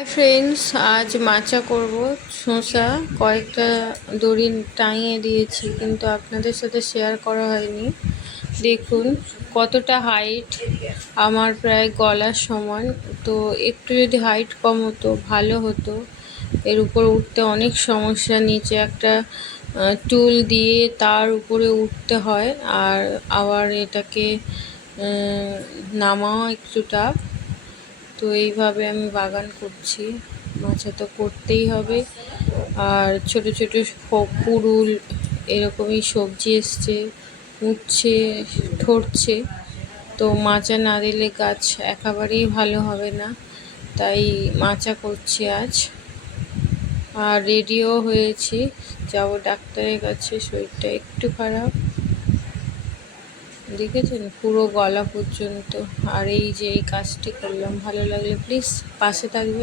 Hi friends, আজ মাচা করব। শসা কয়েকটা দড়ি টাঙিয়ে দিয়েছি, কিন্তু আপনাদের সাথে শেয়ার করা হয়নি। দেখুন কতটা হাইট, আমার প্রায় গলার সমান। তো একটু যদি হাইট কম হতো ভালো হতো। এর উপর উঠতে অনেক সমস্যা, নিচে একটা টুল দিয়ে তার উপরে উঠতে হয়, আর আবার এটাকে নামাও একটু টাফ। তো এইভাবে আমি বাগান করছি। মাচা তো করতেই হবে। আর ছোট ছোট পুরুল এরকমই সবজি এসছে, উঠছে, ধরছে। তো মাচা না দিলে গাছ একেবারেই ভালো হবে না, তাই মাচা করছি আজ। আর রেডিও হয়েছি, যাব ডাক্তারের কাছে। শরীরটা একটু খারাপ, দেখেছেন পুরো গলা পর্যন্ত। আর এই যে এই কাজটি করলাম, ভালো লাগলে প্লিজ পাশে থাকবে।